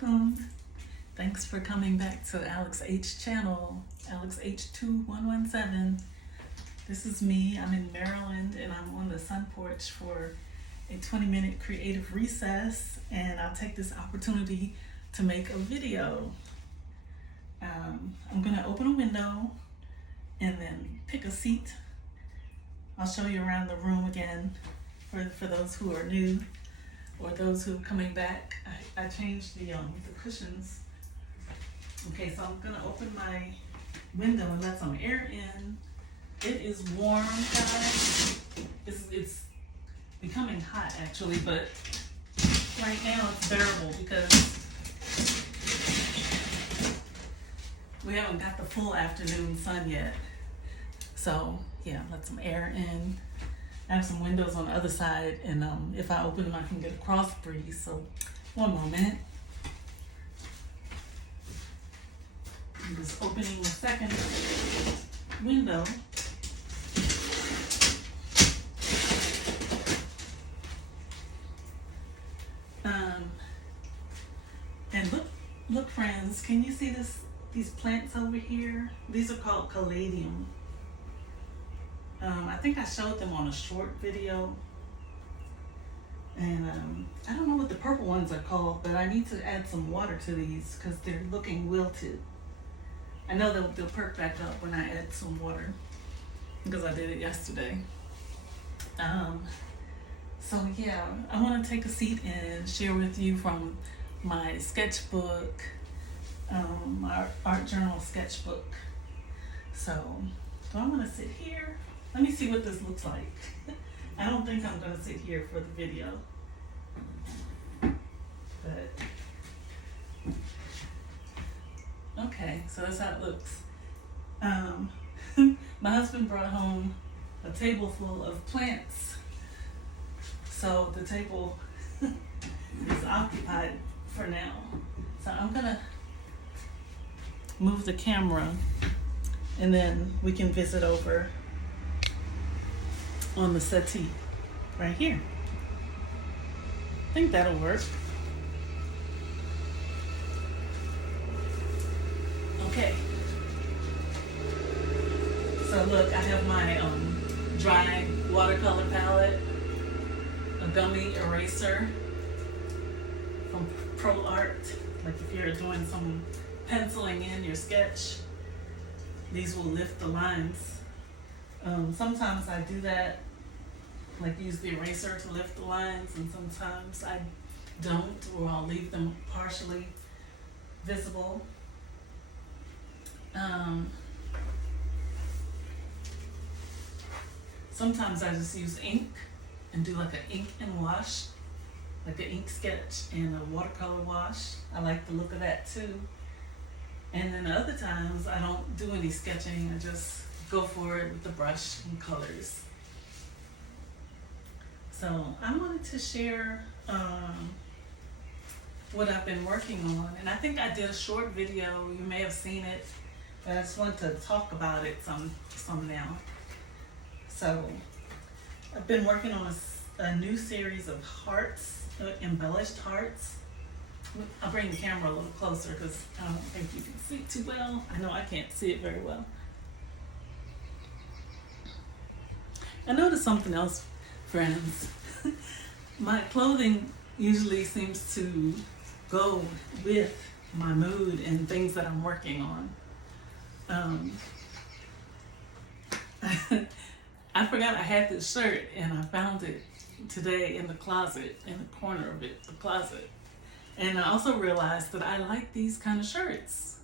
welcome. Thanks for coming back to Alex H channel, Alex H2117. This is me. I'm in Maryland and I'm on the sun porch for a 20-minute creative recess, and I'll take this opportunity to make a video. I'm gonna open a window and then pick a seat. I'll show you around the room again for those who are new or those who are coming back. I changed the cushions. Okay, so I'm gonna open my window and let some air in. It is warm, guys. It's becoming hot actually, but right now it's bearable because we haven't got the full afternoon sun yet. So yeah, let some air in. I have some windows on the other side, and if I open them, I can get a cross breeze. So one moment. I'm just opening the second window. And look friends, can you see these plants over here? These are called caladium. I think I showed them on a short video, and I don't know what the purple ones are called, but I need to add some water to these because they're looking wilted. I know they'll perk back up when I add some water because I did it yesterday. So yeah, I want to take a seat and share with you from my sketchbook, my art journal sketchbook. So do I want to sit here? Let me see what this looks like. I don't think I'm going to sit here for the video, but okay, so that's how it looks. My husband brought home a table full of plants, so the table is occupied for now. So I'm gonna move the camera and then we can visit over on the settee right here. I think that'll work. Okay. So look, I have my dry watercolor palette, a gummy eraser from Pro Art. Like if you're doing some penciling in your sketch, these will lift the lines. Sometimes I do that, like use the eraser to lift the lines, and sometimes I don't, or I'll leave them partially visible. Sometimes I just use ink and do like an ink and wash, like an ink sketch and a watercolor wash. I like the look of that too. And then other times I don't do any sketching, I just go for it with the brush and colors. So I wanted to share what I've been working on, and I think I did a short video, you may have seen it, but I just want to talk about it some now. So I've been working on a new series of hearts, embellished hearts. I'll bring the camera a little closer because I don't think you can see it too well. I know I can't see it very well. I noticed something else, friends. My clothing usually seems to go with my mood and things that I'm working on. I forgot I had this shirt and I found it today in the closet, in the corner of it, the closet. And I also realized that I like these kind of shirts,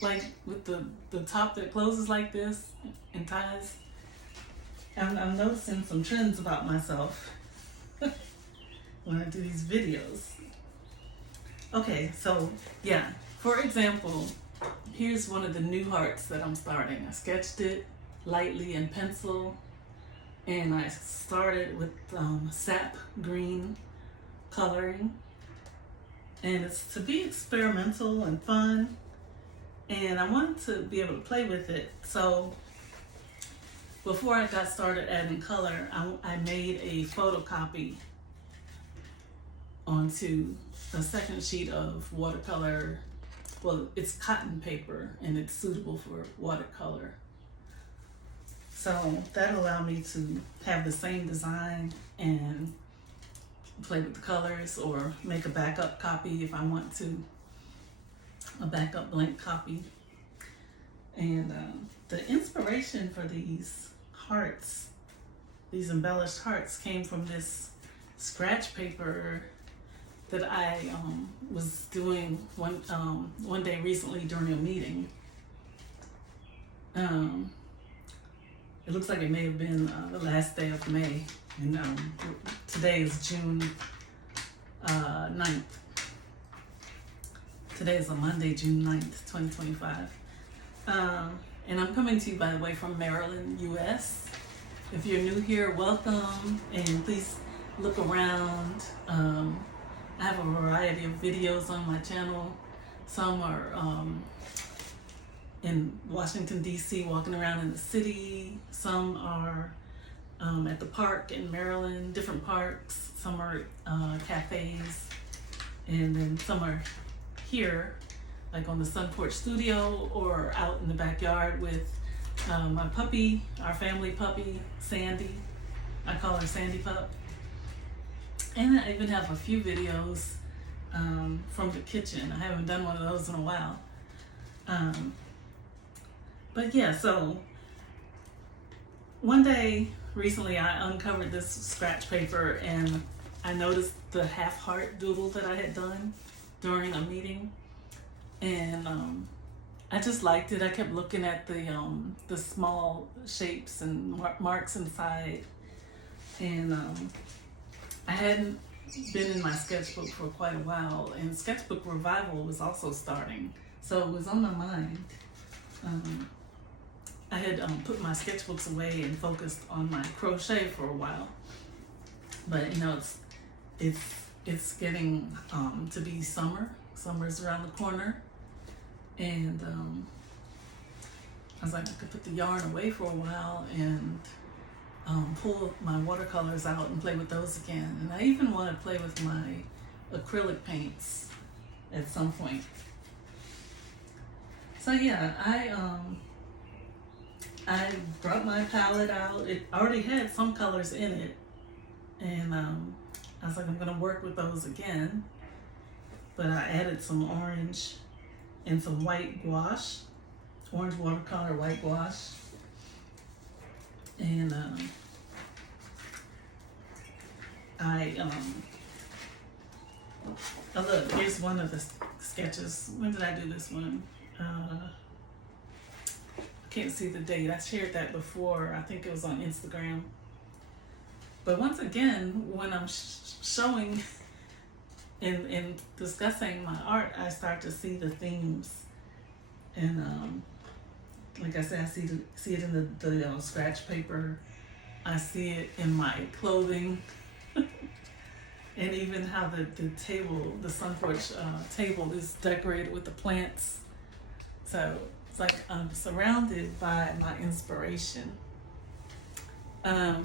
like with the top that closes like this and ties. And I'm noticing some trends about myself when I do these videos. Okay, so yeah, for example, here's one of the new hearts that I'm starting. I sketched it lightly in pencil, and I started with sap green coloring, and it's to be experimental and fun, and I wanted to be able to play with it. So before I got started adding color, I made a photocopy onto a second sheet of watercolor. Well, it's cotton paper and it's suitable for watercolor. So that allowed me to have the same design and play with the colors, or make a backup copy if I want to, a backup blank copy. And the inspiration for these hearts, these embellished hearts, came from this scratch paper that I was doing one day recently during a meeting. It looks like it may have been the last day of May, and today is June 9th. Today is a Monday, June 9th, 2025. And I'm coming to you, by the way, from Maryland, US. If you're new here, welcome, and please look around. I have a variety of videos on my channel. Some are in Washington, D.C., walking around in the city. Some are at the park in Maryland, different parks. Some are cafes. And then some are here, like on the Sun Porch Studio, or out in the backyard with my puppy, our family puppy, Sandy. I call her Sandy Pup. And I even have a few videos from the kitchen. I haven't done one of those in a while. But yeah, so one day recently I uncovered this scratch paper and I noticed the half heart doodle that I had done during a meeting. And I just liked it. I kept looking at the small shapes and marks inside. And I hadn't been in my sketchbook for quite a while, and Sketchbook Revival was also starting. So it was on my mind. I had put my sketchbooks away and focused on my crochet for a while. But you know, it's getting to be summer. Summer's around the corner. And I was like, I could put the yarn away for a while and pull my watercolors out and play with those again. And I even want to play with my acrylic paints at some point. So yeah, I brought my palette out. It already had some colors in it, and I was like, I'm gonna work with those again. But I added some orange and some white gouache, orange watercolor, white gouache. And oh look, here's one of the sketches. When did I do this one? I can't see the date. I shared that before. I think it was on Instagram. But once again, when I'm showing and discussing my art, I start to see the themes. And like I said, I see it in the scratch paper. I see it in my clothing. And even how the table, the Sun Porch table is decorated with the plants. So it's like I'm surrounded by my inspiration. But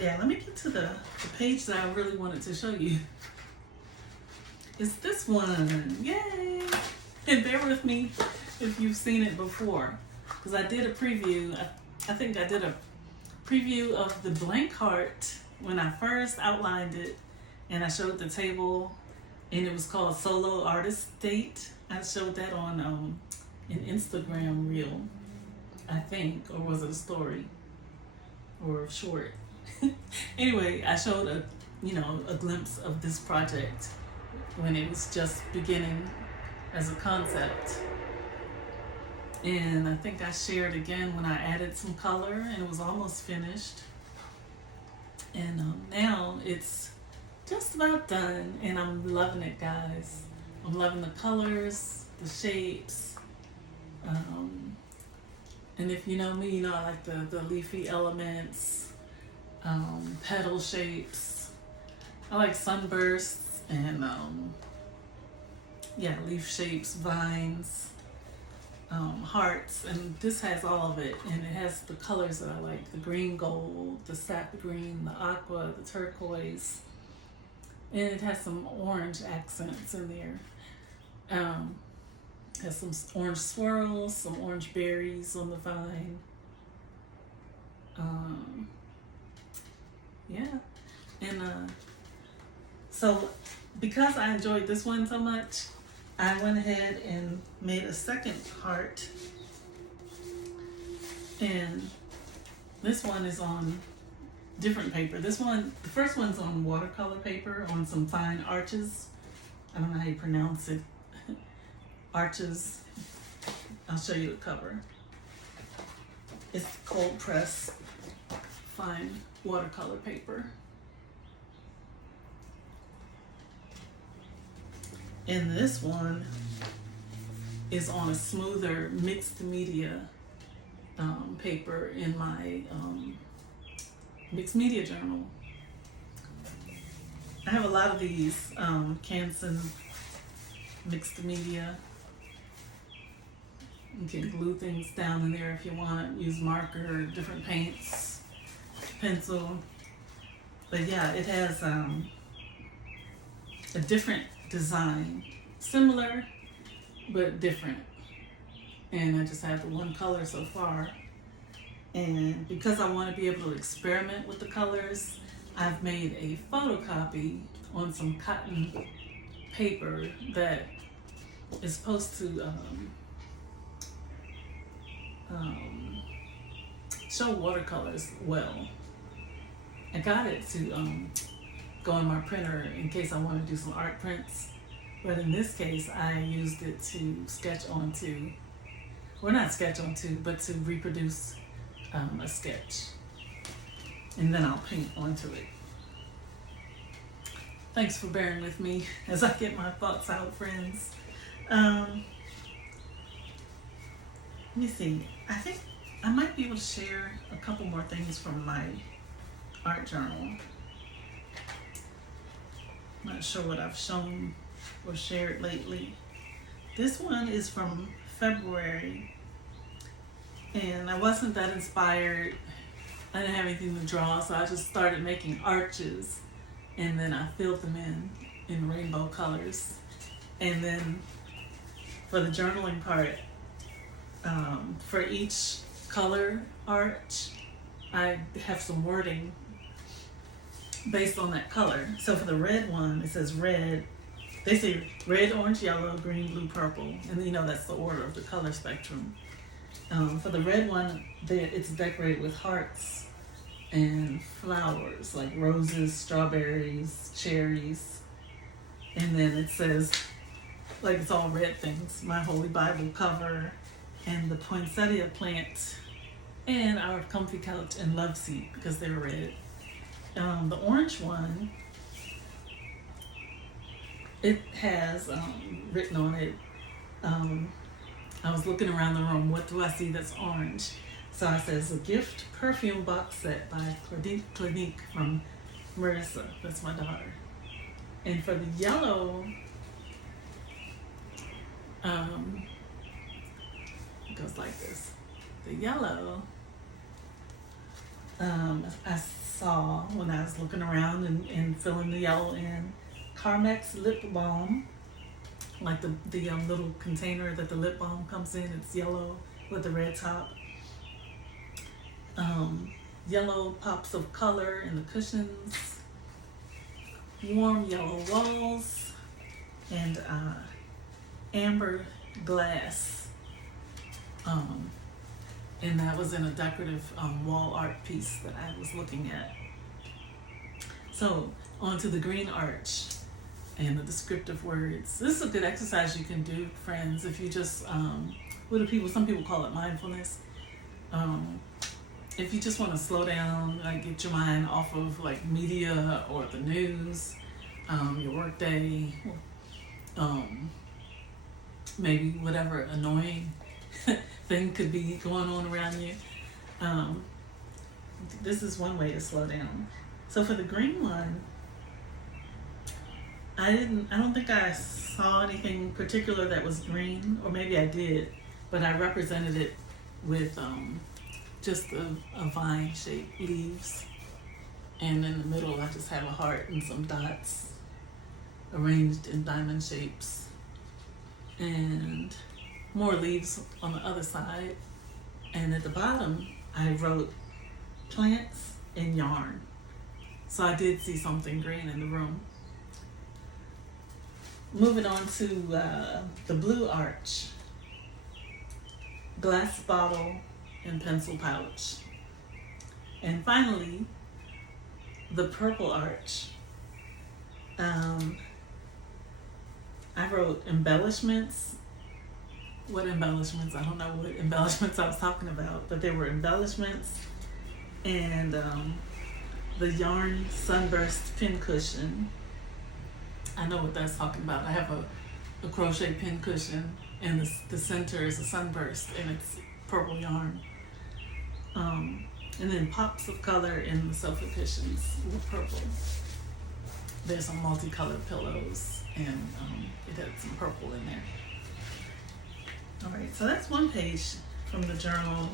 yeah, let me get to the page that I really wanted to show you. It's this one. Yay! And bear with me if you've seen it before, because I did a preview. I think I did a preview of the blank heart when I first outlined it, and I showed the table, and it was called Solo Artist Date. I showed that on an Instagram reel, I think, or was it a story or a short? Anyway, I showed a glimpse of this project when it was just beginning as a concept. And I think I shared again when I added some color and it was almost finished. And now it's just about done and I'm loving it, guys. I'm loving the colors, the shapes. And if you know me, you know I like the leafy elements, petal shapes. I like sunbursts and leaf shapes, vines. hearts, and this has all of it, and it has the colors that I like: the green gold, the sap green, the aqua, the turquoise, and it has some orange accents in there. Has some orange swirls, some orange berries on the vine. Yeah, and so because I enjoyed this one so much, I went ahead and made a second heart, and this one is on different paper. This one, the first one's on watercolor paper on some fine arches. I don't know how you pronounce it. Arches. I'll show you the cover. It's cold press fine watercolor paper. And this one is on a smoother mixed media paper in my mixed media journal. I have a lot of these Canson mixed media. You can glue things down in there if you want, use marker, different paints, pencil. But yeah, it has a different design, similar but different. And I just have the one color so far. And because I want to be able to experiment with the colors, I've made a photocopy on some cotton paper that is supposed to show watercolors well. I got it to go on my printer in case I want to do some art prints, but in this case I used it to sketch onto, well, not sketch onto, but to reproduce a sketch, and then I'll paint onto it. Thanks for bearing with me as I get my thoughts out, friends. Let me see. I think I might be able to share a couple more things from my art journal. I'm not sure what I've shown or shared lately. This one is from February, and I wasn't that inspired. I didn't have anything to draw, so I just started making arches, and then I filled them in rainbow colors. And then for the journaling part, for each color arch, I have some wording based on that color. So for the red one, it says red. They say red, orange, yellow, green, blue, purple, and you know that's the order of the color spectrum. For the red one, it's decorated with hearts and flowers like roses, strawberries, cherries, and then it says, like, it's all red things: my Holy Bible cover, and the poinsettia plant, and our comfy couch and love seat, because they're red. The orange one, it has written on it, I was looking around the room, what do I see that's orange? So it says, a gift perfume box set by Clinique from Marissa, that's my daughter. And for the yellow, it goes like this. The yellow, I saw when I was looking around and filling the yellow in, Carmex lip balm, like the little container that the lip balm comes in. It's yellow with the red top. Yellow pops of color in the cushions, warm yellow walls, and amber glass. And that was in a decorative wall art piece that I was looking at. So onto the green arch and the descriptive words. This is a good exercise you can do, friends, if you just, some people call it mindfulness. If you just want to slow down, like get your mind off of like media or the news, your work day, maybe whatever annoying thing could be going on around you. This is one way to slow down. So for the green one, I don't think I saw anything particular that was green, or maybe I did, but I represented it with just a vine shaped leaves, and in the middle I just have a heart and some dots arranged in diamond shapes, and more leaves on the other side. And at the bottom I wrote plants and yarn. So I did see something green in the room. Moving on to the blue arch, glass bottle and pencil pouch. And finally, the purple arch. I wrote embellishments. What embellishments? I don't know what embellishments I was talking about, but there were embellishments, and the yarn sunburst pin cushion. I know what that's talking about. I have a crochet pin cushion, and the center is a sunburst, and it's purple yarn. And then pops of color in the sofa cushions were purple. There's some multicolored pillows, and it had some purple in there. All right, so that's one page from the journal.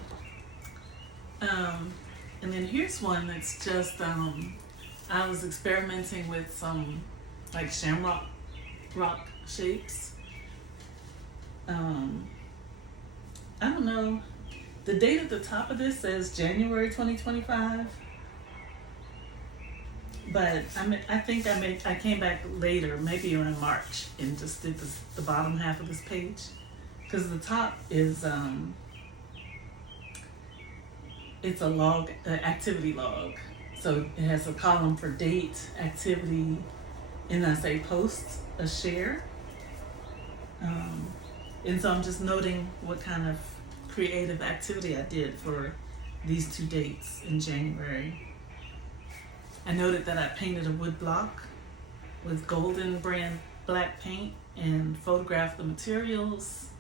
And then here's one that's just, I was experimenting with some like shamrock rock shapes. I don't know. The date at the top of this says January 2025. But I think I came back later, maybe around March, and just did the bottom half of this page. Because the top is, it's a log, activity log. So it has a column for date, activity, and I say post, a share. And so I'm just noting what kind of creative activity I did for these 2 dates in January. I noted that I painted a wood block with Golden brand black paint and photographed the materials.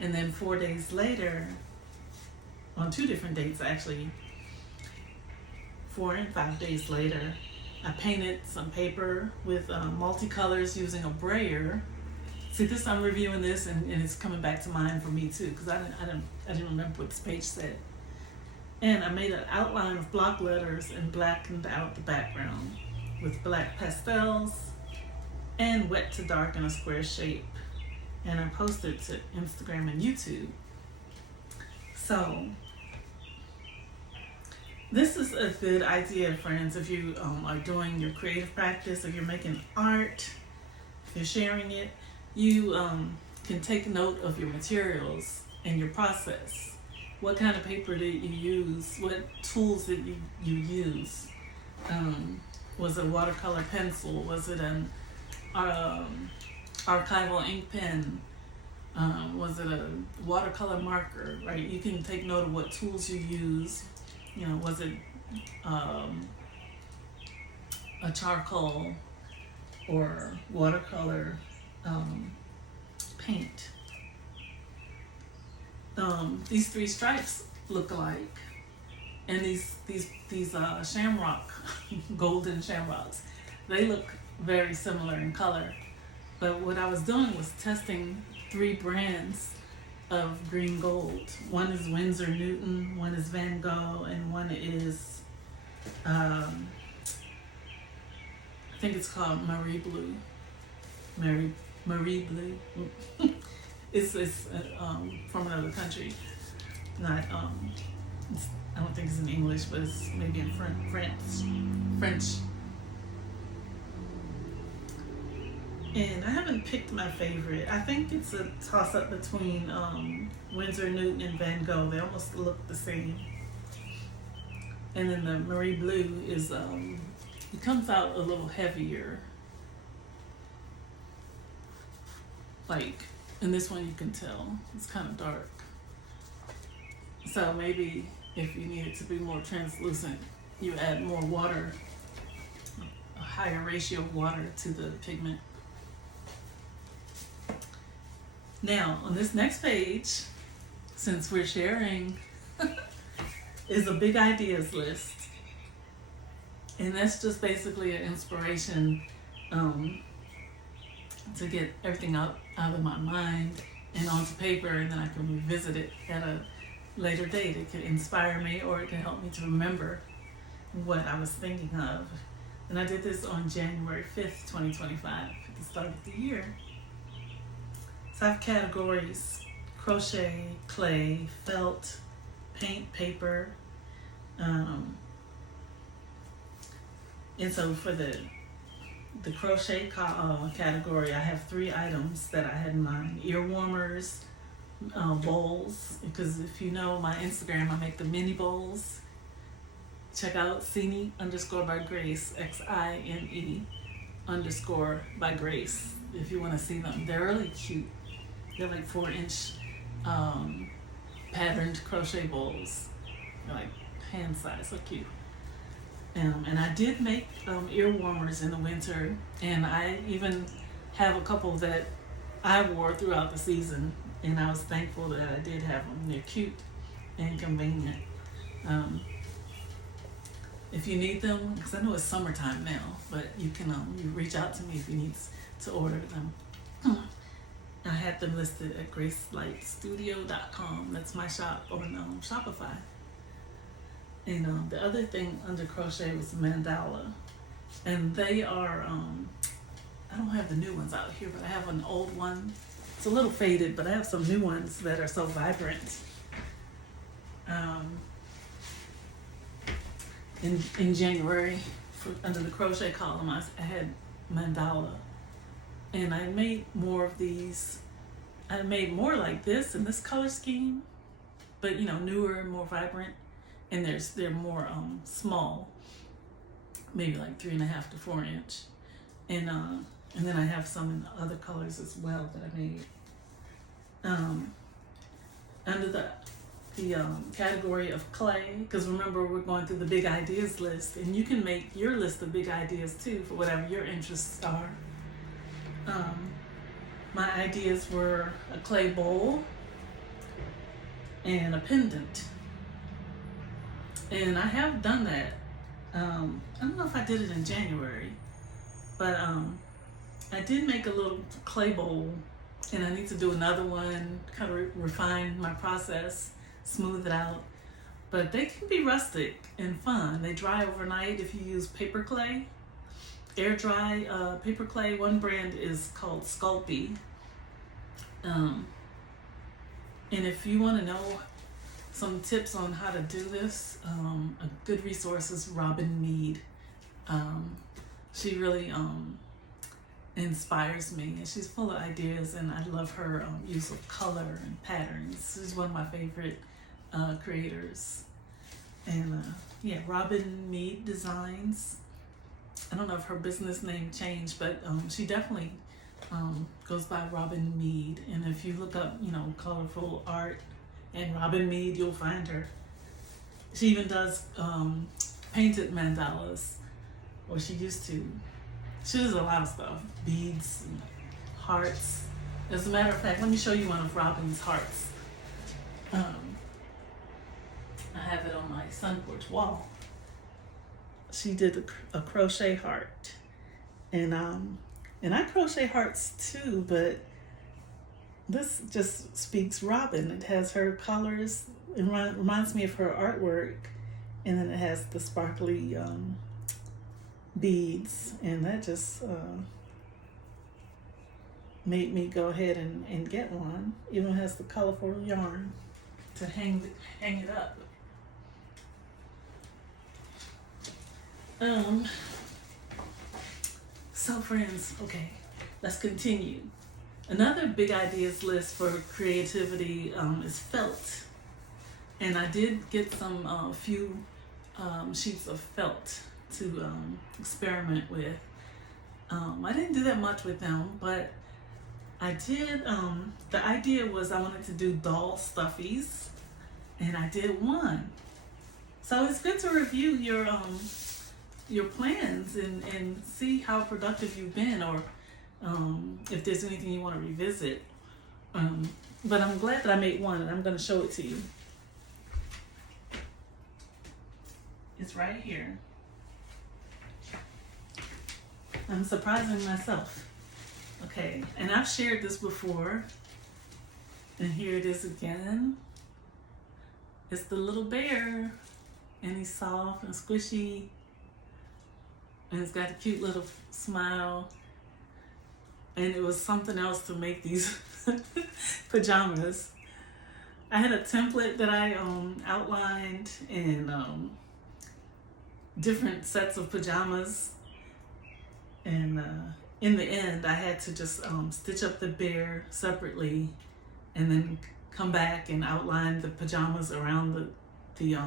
And then 4 days later, on 2 different dates actually, 4 and 5 days later, I painted some paper with multicolors using a brayer. See, this I'm reviewing this and it's coming back to mind for me too, because I didn't remember what this page said. And I made an outline of block letters and blackened out the background with black pastels and wet to dark in a square shape. And I posted to Instagram and YouTube. So this is a good idea, friends, if you are doing your creative practice, if you're making art, if you're sharing it, you can take note of your materials and your process. What kind of paper did you use? What tools did you use? Was it a watercolor pencil? Was it an archival ink pen? Was it a watercolor marker? Right? You can take note of what tools you use. You know, was it a charcoal or watercolor paint? These 3 stripes look alike, and these shamrock, golden shamrocks, they look very similar in color. But what I was doing was testing 3 brands of green gold. One is Winsor Newton, one is Van Gogh, and one is I think it's called Marie Blue. Marie Blue. It's from another country. Not I don't think it's in English, but it's maybe in French. And I haven't picked my favorite. I think it's a toss up between Winsor Newton and Van Gogh. They almost look the same. And then the Marie Blue is it comes out a little heavier. Like in this one, you can tell it's kind of dark. So maybe if you need it to be more translucent, you add more water, a higher ratio of water to the pigment. Now, on this next page, since we're sharing, is a big ideas list. And that's just basically an inspiration to get everything out of my mind and onto paper, and then I can revisit it at a later date. It could inspire me, or it can help me to remember what I was thinking of. And I did this on January 5th, 2025, at the start of the year. So I have categories: crochet, clay, felt, paint, paper. And so for the crochet category, I have 3 items that I had in mind: ear warmers, bowls, because if you know my Instagram, I make the mini bowls. Check out Xine_by Grace, XINE_by Grace, if you want to see them. They're really cute. They're like 4-inch patterned crochet bowls. They're like hand size, so cute. And I did make ear warmers in the winter, and I even have a couple that I wore throughout the season, and I was thankful that I did have them. They're cute and convenient. If you need them, because I know it's summertime now, but you can you reach out to me if you need to order them. I had them listed at gracelightstudio.com. That's my shop on Shopify. And the other thing under crochet was mandala, and they are I don't have the new ones out here, but I have an old one. It's a little faded, but I have some new ones that are so vibrant. In January, under the crochet column, I had mandala, and I made more of these. I made more like this in this color scheme, but newer and more vibrant. And they're more small, maybe like 3.5 to 4 inch, and then I have some in other colors as well that I made. Under the category of clay, because remember we're going through the big ideas list, and you can make your list of big ideas too for whatever your interests are. My ideas were a clay bowl and a pendant. And I have done that. I don't know if I did it in January, but I did make a little clay bowl, and I need to do another one, kind of refine my process, smooth it out. But they can be rustic and fun. They dry overnight if you use paper clay. Air dry paper clay. One brand is called Sculpey. And if you want to know some tips on how to do this, a good resource is Robin Mead. She really inspires me, and she's full of ideas, and I love her use of color and patterns. She's one of my favorite creators. And Robin Mead Designs. I don't know if her business name changed, but she definitely goes by Robin Mead. And if you look up, colorful art and Robin Mead, you'll find her. She even does painted mandalas, or she used to. She does a lot of stuff, beads, and hearts. As a matter of fact, let me show you one of Robin's hearts. I have it on my sun porch wall. She did a crochet heart, and I crochet hearts too, but this just speaks Robin. It has her colors. It reminds me of her artwork, and then it has the sparkly beads, and that just made me go ahead and get one. Even has the colorful yarn to hang it up. So friends, okay, let's continue. Another big ideas list for creativity is felt, and I did get some few sheets of felt to experiment with. I didn't do that much with them, but I did. The idea was I wanted to do doll stuffies, and I did one. So it's good to review your plans and see how productive you've been, or if there's anything you want to revisit. But I'm glad that I made one, and I'm going to show it to you. It's right here. I'm surprising myself. Okay, and I've shared this before. And here it is again. It's the little bear, and he's soft and squishy, and he's got a cute little smile. And it was something else to make these pajamas. I had a template that I outlined in different sets of pajamas, and in the end I had to just stitch up the bear separately and then come back and outline the pajamas around the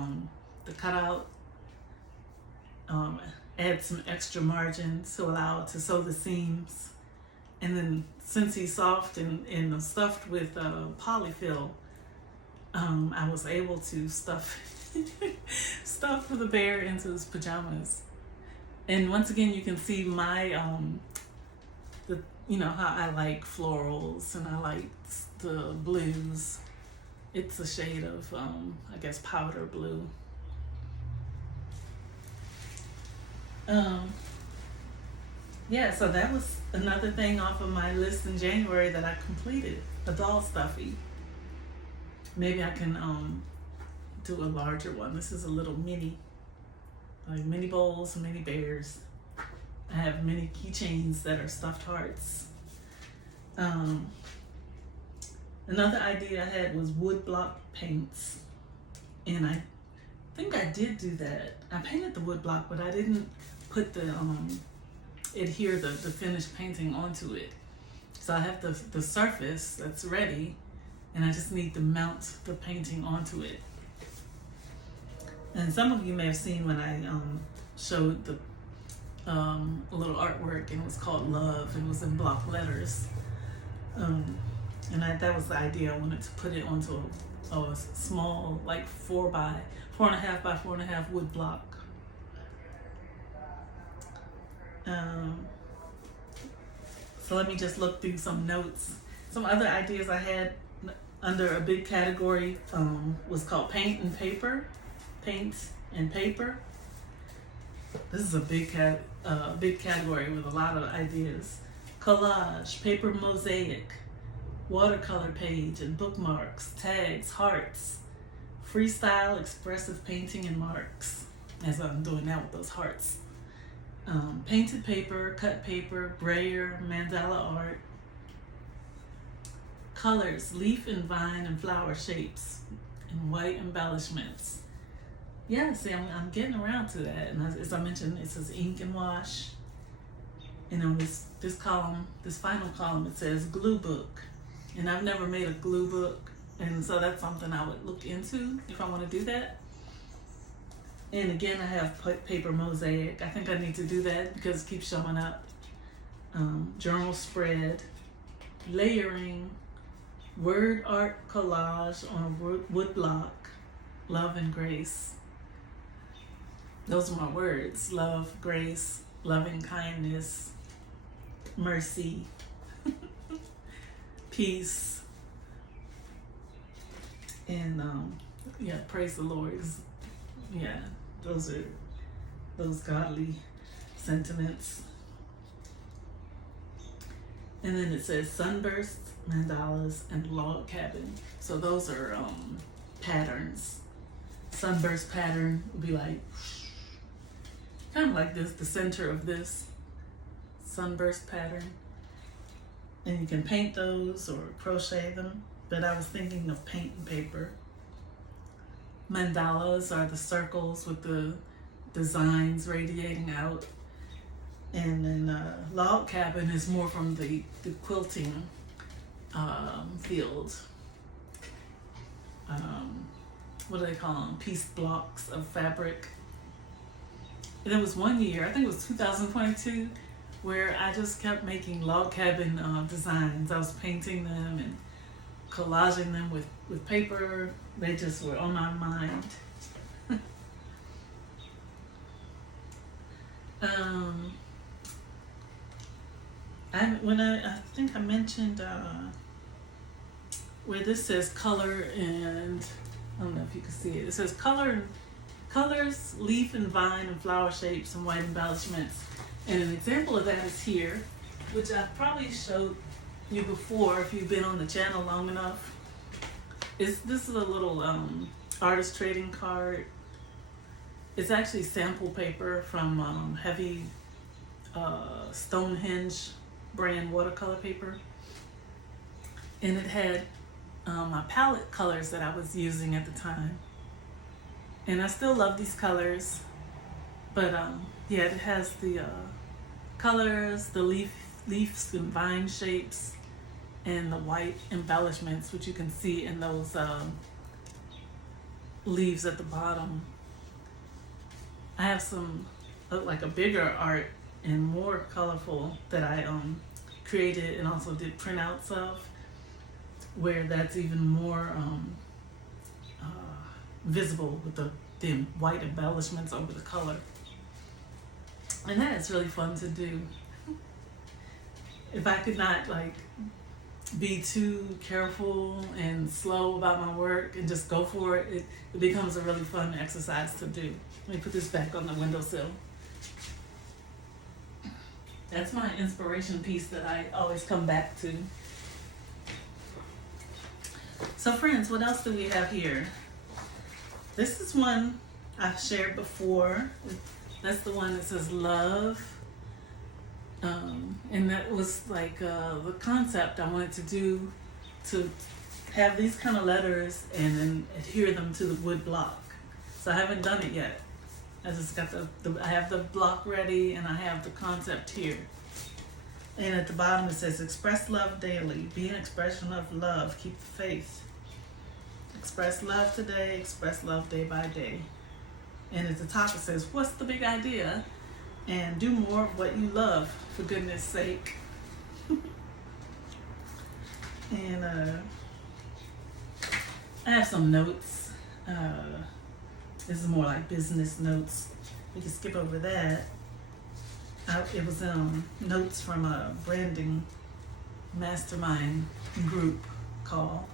cutout, add some extra margin to allow it to sew the seams, and then since he's soft and stuffed with polyfill, I was able to stuff the bear into his pajamas. And once again, you can see my how I like florals and I like the blues. It's a shade of I guess powder blue. Yeah, so that was another thing off of my list in January that I completed, a doll stuffy. Maybe I can do a larger one. This is a little mini, like mini bowls, mini bears. I have many keychains that are stuffed hearts. Another idea I had was wood block paints, and I think I did do that. I painted the wood block, but I didn't put the adhere the finished painting onto it. So I have the surface that's ready, and I just need to mount the painting onto it. And some of you may have seen when I showed the a little artwork, and it was called Love. It was in block letters, and that was the idea. I wanted to put it onto a small, like 4.5 by 4.5 wood block. So let me just look through some notes. Some other ideas I had under a big category was called paint and paper. This is a big category with a lot of ideas. Collage, paper mosaic, watercolor page and bookmarks, tags, hearts, freestyle, expressive painting and marks, as I'm doing now with those hearts. Painted paper, cut paper, brayer, mandala art, colors, leaf and vine and flower shapes, and white embellishments. Yeah, see, I'm getting around to that. And as I mentioned, it says ink and wash. And on this column, this final column, it says glue book. And I've never made a glue book, and so that's something I would look into if I want to do that. And again, I have paper mosaic. I think I need to do that because it keeps showing up. Journal spread, layering, word art collage on wood block, love and grace. Those are my words: love, grace, loving kindness, mercy, peace, and praise the Lord. Yeah, those are those godly sentiments. And then it says sunbursts, mandalas, and log cabin. So those are patterns. Sunburst pattern would be like kind of like this, the center of this sunburst pattern. And you can paint those or crochet them, but I was thinking of paint and paper. Mandalas are the circles with the designs radiating out. And then log cabin is more from the quilting field. What do they call them? Piece blocks of fabric. And there was one year, I think it was 2022, where I just kept making log cabin designs. I was painting them and collaging them with paper. They just were on my mind. I think I mentioned where this says color, and I don't know if you can see it. It says colors, leaf and vine and flower shapes and white embellishments. And an example of that is here, which I probably showed you before if you've been on the channel long enough. This is a little artist trading card. It's actually sample paper from Heavy Stonehenge brand watercolor paper, and it had my palette colors that I was using at the time. And I still love these colors, but yeah, it has the colors, the leaves and vine shapes, and the white embellishments, which you can see in those leaves at the bottom. I have some like a bigger art and more colorful that I created and also did printouts of, where that's even more visible with the white embellishments over the color. And that is really fun to do. If I could not like be too careful and slow about my work and just go for it, it becomes a really fun exercise to do. Let me put this back on the windowsill. That's my inspiration piece that I always come back to. So friends, what else do we have here? This is one I've shared before. That's the one that says love. And that was like the concept I wanted to do, to have these kind of letters and then adhere them to the wood block. So I haven't done it yet. I just got I have the block ready and I have the concept here. And at the bottom it says, express love daily. Be an expression of love. Keep the faith. Express love today. Express love day by day. And at the top it says, what's the big idea? And do more of what you love, for goodness sake. And I have some notes. This is more like business notes. We can skip over that. It was notes from a branding mastermind group call.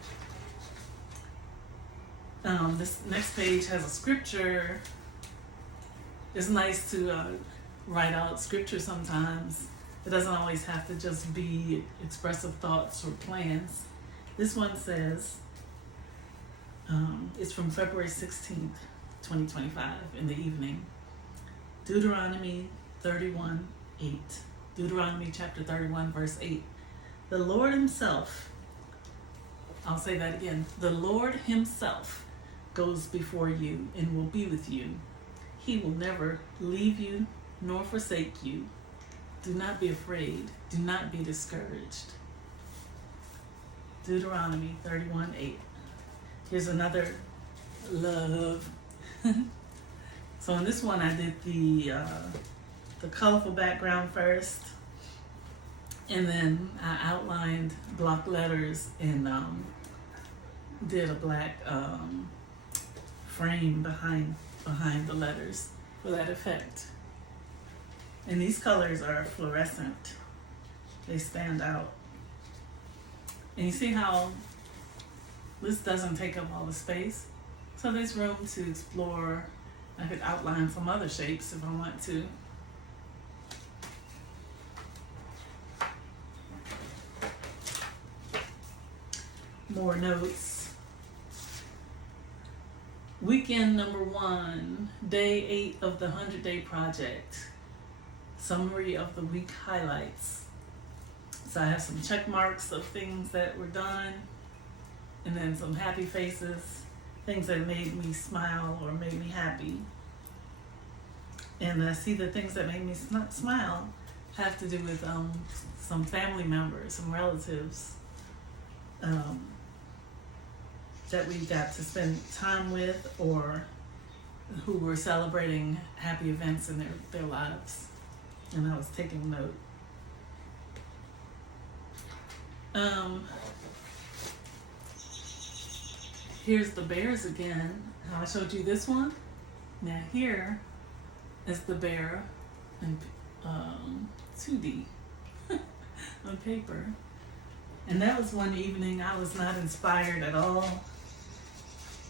This next page has a scripture. It's nice to write out scripture sometimes. It doesn't always have to just be expressive thoughts or plans. This one says, it's from February 16th, 2025 in the evening. Deuteronomy 31:8. Deuteronomy chapter 31, verse 8. The Lord himself, I'll say that again, the Lord himself goes before you and will be with you. He will never leave you nor forsake you. Do not be afraid. Do not be discouraged. Deuteronomy 31:8. Here's another love. So in this one, I did the colorful background first, and then I outlined block letters and did a black frame behind the letters for that effect. And these colors are fluorescent. They stand out. And you see how this doesn't take up all the space? So there's room to explore. I could outline some other shapes if I want to. More notes. Weekend number 1, day 8 of the 100-day project. Summary of the week highlights. So I have some check marks of things that were done, and then some happy faces, things that made me smile or made me happy. And I see the things that made me smile have to do with some family members, some relatives that we got to spend time with, or who were celebrating happy events in their lives. And I was taking note. Here's the bears again. How I showed you this one. Now here is the bear in 2D on paper. And that was one evening I was not inspired at all.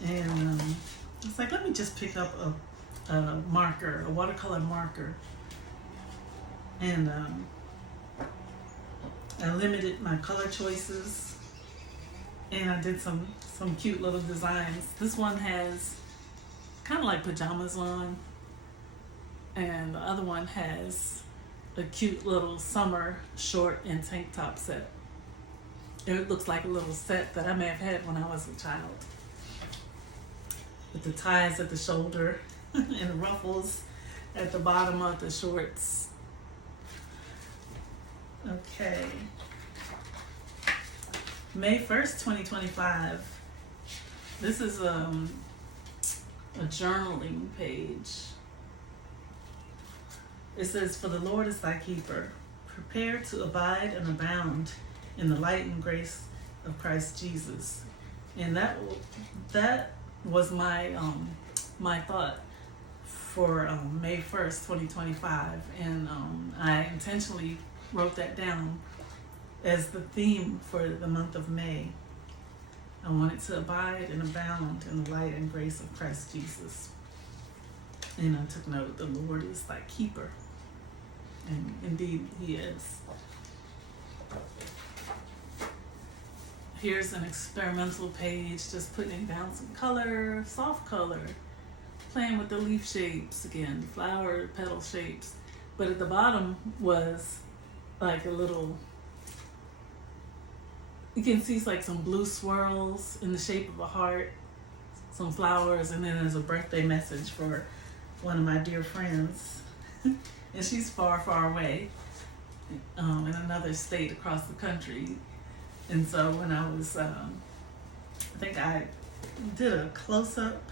And it's like, let me just pick up a marker, a watercolor marker. And I limited my color choices and I did some cute little designs. This one has kind of like pajamas on, and the other one has a cute little summer short and tank top set. It looks like a little set that I may have had when I was a child, with the ties at the shoulder and ruffles at the bottom of the shorts. Okay. May 1st, 2025. This is a journaling page. It says, "For the Lord is thy keeper. Prepare to abide and abound in the light and grace of Christ Jesus." And that was my my thought for May 1st, 2025. And I intentionally wrote that down as the theme for the month of May. I wanted to abide and abound in the light and grace of Christ Jesus. And I took note, the Lord is thy keeper. And indeed, he is. Here's an experimental page, just putting down some color, soft color, playing with the leaf shapes again, flower petal shapes. But at the bottom was like a little, you can see like some blue swirls in the shape of a heart, some flowers, and then there's a birthday message for one of my dear friends. And she's far, far away in another state across the country. And so when I was, I think I did a close-up,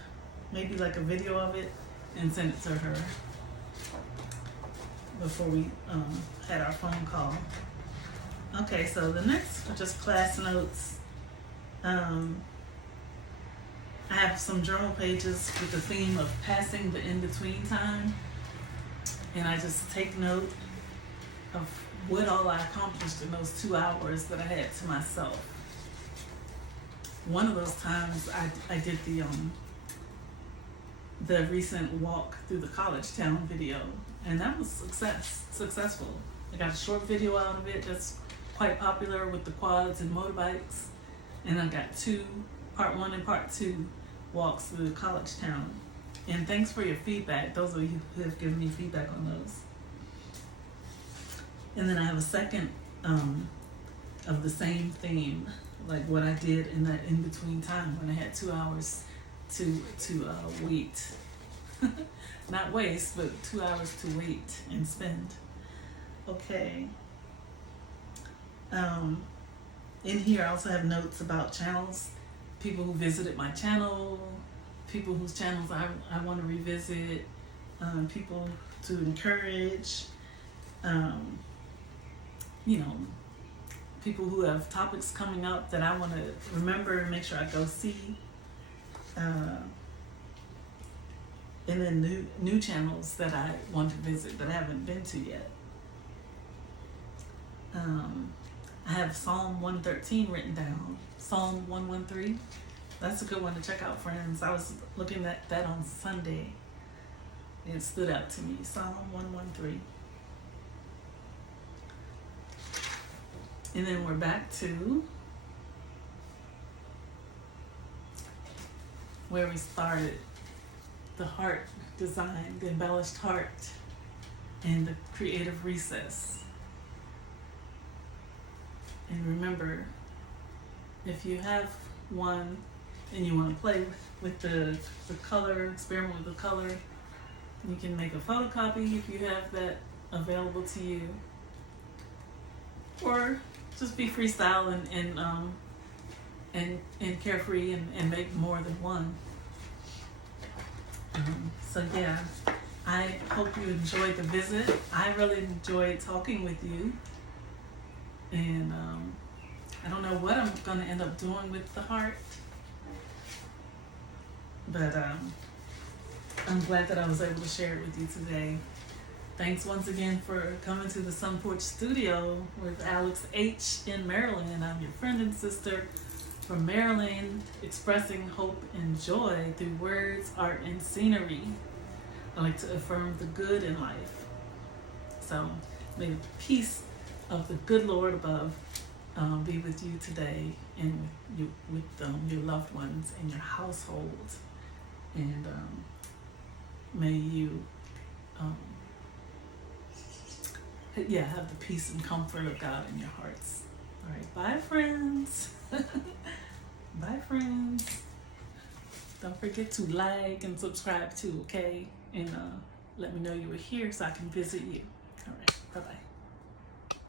maybe like a video of it, and sent it to her before we had our phone call. Okay, so the next are just class notes. I have some journal pages with the theme of passing the in-between time. And I just take note of what all I accomplished in those 2 hours that I had to myself. One of those times I did the recent walk through the college town video, and that was successful. I got a short video out of it that's quite popular with the quads and motorbikes, and I got part 1 and part 2 walks through the college town. And thanks for your feedback, those of you who have given me feedback on those. And then I have a second of the same theme, like what I did in that in-between time when I had 2 hours to wait. Not waste, but 2 hours to wait and spend. Okay. In here I also have notes about channels, people who visited my channel, people whose channels I want to revisit, people to encourage, people who have topics coming up that I want to remember and make sure I go see, and then new channels that I want to visit that I haven't been to yet. I have Psalm 113 written down, Psalm 113. That's a good one to check out, friends. I was looking at that on Sunday. It stood out to me, Psalm 113. And then we're back to where we started, the heart design, the embellished heart, and the creative recess. And remember, if you have one and you want to play with the color, experiment with the color, you can make a photocopy if you have that available to you, or just be freestyle and carefree and make more than one. So yeah, I hope you enjoyed the visit. I really enjoyed talking with you, and I don't know what I'm going to end up doing with the heart, but I'm glad that I was able to share it with you today. Thanks once again for coming to the Sun Porch Studio with Alex H. in Maryland. I'm your friend and sister from Maryland, expressing hope and joy through words, art, and scenery. I like to affirm the good in life. So may the peace of the good Lord above be with you today and with your loved ones and your household. And may you, um, have the peace and comfort of God in your hearts. All right, bye, friends. Bye, friends. Don't forget to like and subscribe too, okay? And let me know you were here so I can visit you. All right, bye-bye.